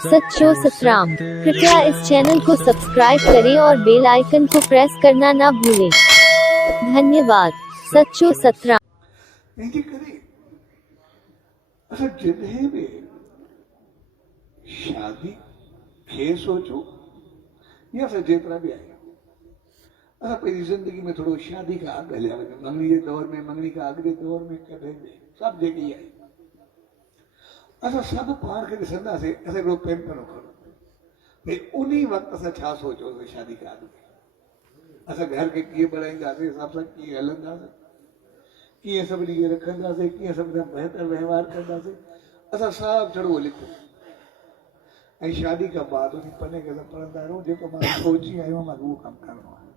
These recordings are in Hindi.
सच्चो सतराम। कृपया इस चैनल को सब्सक्राइब करें और बेल आइकन को प्रेस करना ना भूलें। धन्यवाद। सच्चो सतराम। इंज करे असां जॾहिं बि शादी खे सोचो या असां जेतिरा बि आहियूं असां पंहिंजी ज़िंदगी में थोरो शादी खां अॻु हलिया वञूं। मंगणी जे दौर में, मंगणी खां अॻु जे दौर में, कॾहिं बि सभु जेके ई आहिनि असां सभु पाण खे ॾिसंदासीं। असां हिकिड़ो पेन पनो खणो भई उन वक़्तु असां छा सोचियोसीं शादी खां अॻु असां घर खे कीअं बढ़ाईंदासीं, हिसाब सां कीअं हलंदासीं, कीअं सभिनी खे रखंदासीं, कीअं सभिनी सां बहितर व्यवहार कंदासीं, असां सभु छड़ो लिखूं। ऐं शादी खां बाद उन पने खे असां पढ़ंदा रहूं जेको मां सोची आहियो मां उहो कमु करिणो आहे।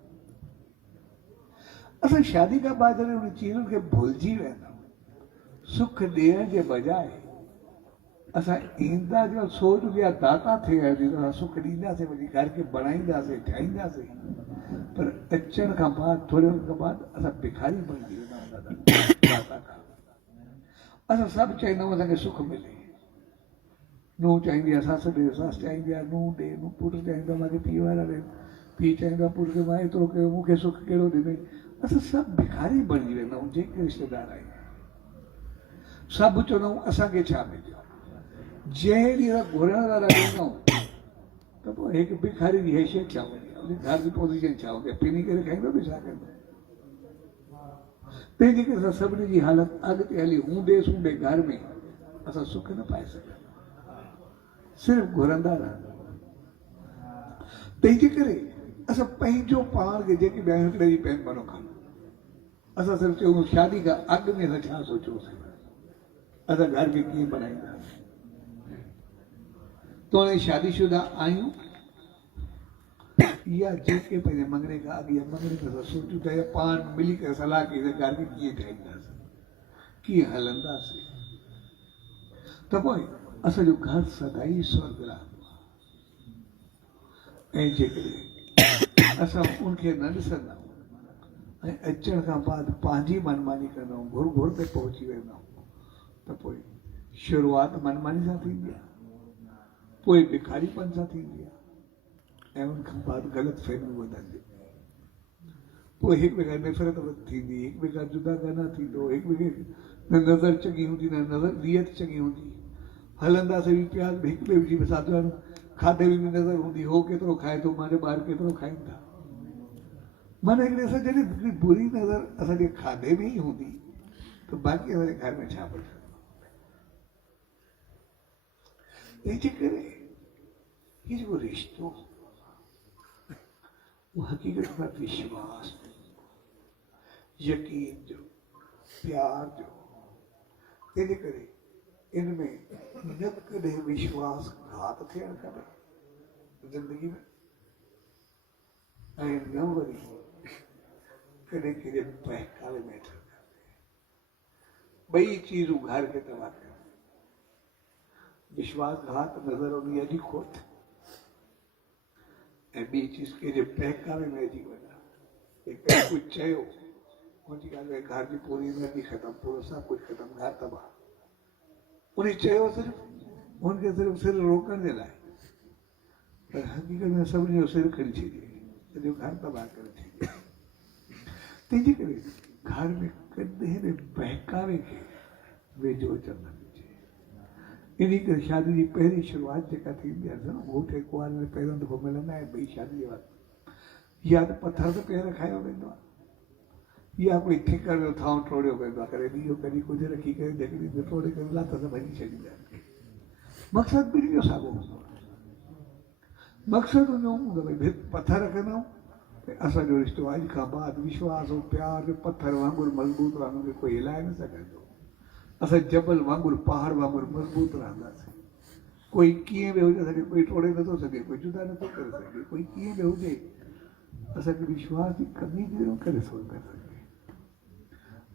असां शादी खां बाद जॾहिं उन चीज़ुनि खे भुलिजी वेंदा आहियूं, सुख ॾियण जे बजाए असां ईंदा जो सोच या दाता थिए असां सुख ॾींदासीं, वञी घर खे बढ़ाईंदासीं, ठाहींदासीं, पर अचण खां बाद थोरे वक़्त खां बाद असां भिखारी बणिजी वेंदा आहियूं दाता खां। असां सभु चाहींदा आहियूं असांखे सुख मिले। नूंहुं चाहींदी आहे ससु ॾे, ससु चाहींदी आहे नूंहुं ॾे, पुटु चाहींदो आहे मूंखे पीउ वारा ॾे, पीउ चाहींदो आहे पुटु खे मां एतिरो कयो मूंखे सुख कहिड़ो ॾिनई। असां सभु भिखारी बणिजी वेंदा आहियूं जेके रिश्तेदार आहिनि। सभु चवंदा आहियूं असांखे छा मिलियो। जंहिं ॾींहुं असां घुरण वारा वेंदा आहियूं त पोइ हिकु भिखारी जी हैसियत छा हूंदी आहे, घर जी पोज़ीशन छा हूंदी आहे, पिनी करे खाईंदो बि छा कंदो। तंहिंजे करे असां सभिनी जी हालत अॻिते हली हूंदे सूंदे घर में असां सुख न पाए सघंदा, सिर्फ़ु घुरंदा रहंदा। तंहिंजे करे असां पंहिंजो पाण खे जेके बि आहियूं हिकिड़े जी पेन पनो खणूं। असां सिर्फ़ु चऊं शादी खां अॻु में असां छा सोचियोसीं, असां घर खे कीअं बनाईंदासीं। तो हाणे शादीशुदा आहियूं या जेके पंहिंजे मंगणे खां अॻु या मंगणे खां असां सोचूं था या पाण मिली करे सलाह कई त घर खे कीअं ठाहींदासीं, कीअं हलंदासीं, त पोइ असांजो घर सदाई स्वर्ग रहंदो आहे। ऐं जेकॾहिं असां उनखे न ॾिसंदा आहियूं ऐं अचण खां बाद पंहिंजी मनमानी कंदा आहियूं, घुर घुर ते पहुची वेंदा आहियूं, त पोइ शुरूआति मनमानी सां थींदी आहे, पोइ भिखारीपन सां थींदी आहे ऐं उनखां बाद ग़लति फहमियूं वधंदियूं, पोइ हिकु ॿिए खां नफ़रत थींदी, हिकु ॿिए खां जुदा गाना थींदो, हिकु ॿिए खे न नज़र चङी हूंदी न नज़र नियत चङी हूंदी। हलंदासीं बि पिया हिकु ॿिए जी साधु खाधे में बि नज़र हूंदी, हो केतिरो खाए थो, मुंहिंजा ॿार केतिरो खाइनि था। माना हिकिड़े असां जॾहिं हिकिड़ी बुरी नज़र असांजे खाधे में ई हूंदी त बाक़ी असांजे घर में छा बचंदो। तंहिंजे करे ये जो रिश्तो वो हकीकत में विश्वास, यकीन जो, प्यार जो, तंहिंजे करे इनमें न कॾहिं विश्वासघात थियणु खपे ज़िंदगी में, ऐं न वरी कॾहिं कॾहिं बहकावे में थियणु खपे। ॿई चीज़ूं घर खे तबाह कनि। विश्वासघात नज़र उन अॼु खोट ऐं ॿी चीज़ के बहकावे में अची वञा। कुझु चयो हुनजी ॻाल्हि घर जी पूरी एनर्जी ख़तमु, पूरो सभु कुझु ख़तमु, घर तबाह। उन चयो सिर्फ़ु हुनखे सिर्फ़ु सिर रोकण जे लाइ, पर हक़ीक़त में सभिनी जो सिर खणी छॾियो, सॼो घर तबाह करे छॾियो। तंहिंजे करे घर में कॾहिं बि बहकावे खे वेझो अचणु न घुरिजे। इन करे शादी जी पहिरीं शुरूआति जेका थींदी आहे न, घोट ऐं कुंवार में पहिरियों दफ़ो मिलंदा आहिनि ॿई शादी जे वक़्तु, या त पथर ते पेर खायो वेंदो आहे या कोई ठिकर जो थांव टोड़ियो वेंदो आहे, करे ॾीओ कॾहिं कुझु रखी करे जॻड़ी में टोड़े करे लात सां भॼी छॾींदा आहिनि। मक़सदु ॿिन्ही जो साॻियो हूंदो आहे। मक़सदु हुनजो हूंदो आहे भई पथर रखंदा आहियूं, असांजो रिश्तो अॼु खां बाद विश्वास ऐं प्यार जो पथर वांगुरु मज़बूत रहंदो, कोई हिलाए न सघंदो। असां जबल वांगुरु, पहाड़ वांगुरु मज़बूत रहंदासीं। कोई कीअं बि हुजे असांखे कोई टोड़े नथो सघे, कोई जुदा नथो करे सघे, कोई कीअं बि हुजे असांखे विश्वास जी कमी बि न करे थो सघे।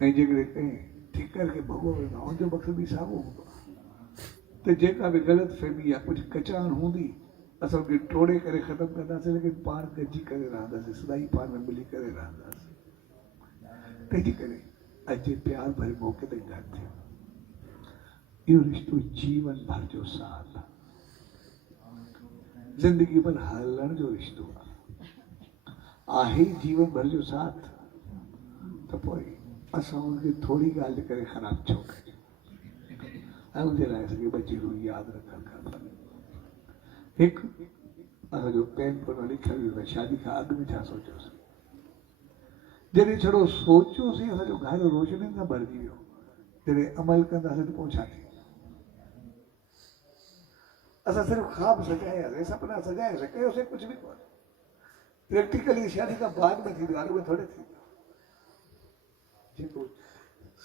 ऐं जेकॾहिं कंहिं ठिकर खे भॻो वेंदो हुनजो मक़सदु बि साॻियो हूंदो आहे त जेका बि ग़लति फहमी या कुझु कचान हूंदी असां उनखे टोड़े करे ख़तमु कंदासीं, लेकिन पाण गॾिजी करे रहंदासीं, सदाई पाण में मिली करे रहंदासीं। तंहिंजे करे अॼु प्यार भरे मौक़े ते गॾु थियो, इहो रिश्तो जीवन भर जो साथ आहे। जिंदगी भर हलण जो रिश्तो आहे जीवन भर जो साथ तो पोइ असां उनखे थोरी ॻाल्हि करे ख़राब छो कयूं ऐं उनजे लाइ असांखे ॿ चीजूं यादि रखणु खपनि हिकु असांजो पेन पर लिखियलु हुयो शादी खां अॻु में छा सोचियोसीं जॾहिं छड़ो सोचियोसीं असांजो घर रोशनी सां भरिजी वियो जॾहिं अमल कंदासीं त पोइ छा थींदो असां सिर्फ़ु ख़्वाब सजायासीं सपना सजायासीं कयोसीं कुझु बि कोन्हे प्रैक्टिकली शादी खां बाद में थींदो अॻु में थोरे थींदो जेको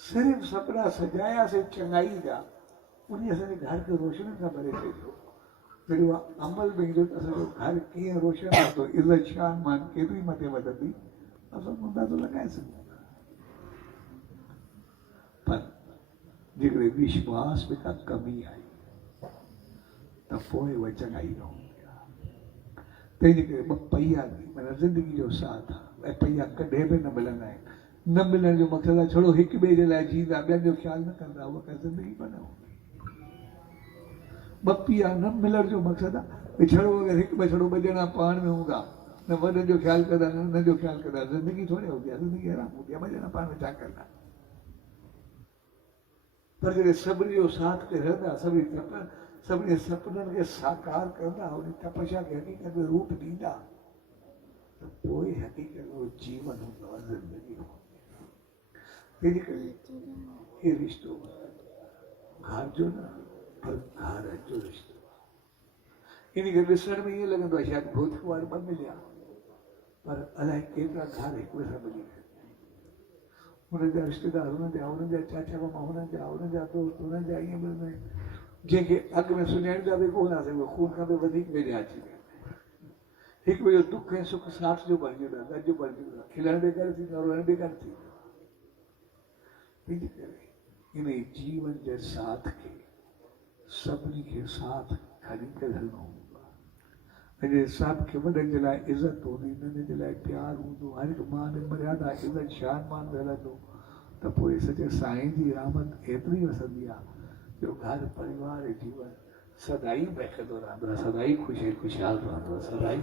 सिर्फ़ु सपना सजायासीं चङाई जा उन असांजे घर खे रोशनी सां भरे छॾियो जॾहिं उहा अमल में ईंदो त असांजो घर कीअं रोशन हूंदो इज़त शान मान केतिरी मथे वधंदी असां अंदाज़ो लॻाए सघूं पर जेकॾहिं विश्वास में का कमी आई त पोइ उहा चङाई न हूंदी आहे तंहिंजे करे ॿ पहिया माना ज़िंदगी जो साथ आहे ऐं पहिया कॾहिं बि न मिलंदा आहिनि न मिलण जो मक़सदु आहे छड़ो हिक ॿिए जे लाइ जींदा ॿियनि जो ख़्यालु न कंदा उहा का ज़िंदगी बि न हूंदी ॿ पहिया न मिलण जो मक़सदु आहे भई छड़ो अगरि हिकु ॿ छड़ो ॿ ॼणा पाण में हूंदा न वॾनि जो ख़्यालु कंदा न उन्हनि जो ख़्यालु कंदा ज़िंदगी थोरी हूंदी आहे ज़िंदगी आराम हूंदी आहे ॿ ॼणा पाण में छा कंदा पर जॾहिं सभिनी जो साथ ते रहंदा सभिनी सपननि खे साकार कंदा उन तपस्या खे हक़ीक़त में रूप ॾींदा त पोइ हक़ीक़त में जीवन हूंदो आहे ज़िंदगी हूंदी आहे तंहिंजे करे हे रिश्तो घर जो न पर घर जो रिश्तो आहे इन खे ॾिसण में ईअं लॻंदो आहे शायदि भौतिक वार ॿ मिलिया पर अलाए केतिरा घर हिक ॿिए सां मिली विया हुननि जा रिश्तेदार हुननि जा चाचा मामा हुननि जा दोस्त हुननि जा ईअं मिलंदा आहिनि जंहिंखे अॻु में सुञाणींदा बि कोन हुआसीं उहे खून खां बि वधीक वेझा अची विया हिकु ॿिए जो दुख ऐं सुख साथ जो बणिजी वियो आहे गॾु बणिजी वियो आहे खिलण बि गॾु थींदो आहे रोअण बि गॾु थींदो आहे तंहिंजे करे इन जीवन जे साथ खे सभिनी खे साथ खणी करे हलणो हूंदो आहे ऐं जे साथ खे वॾनि जे लाइ इज़त हूंदी नंढनि जे लाइ प्यारु हूंदो हर हिकु मान मर्यादा इज़त शान मान हलंदो त पोइ सॼे साईं जी रहमत एतिरी वसंदी आहे जो घर परिवार ऐं जीवन सदाई महकंदो रहंदो आहे सदाई ख़ुशी खुशहाल रहंदो आहे सदाई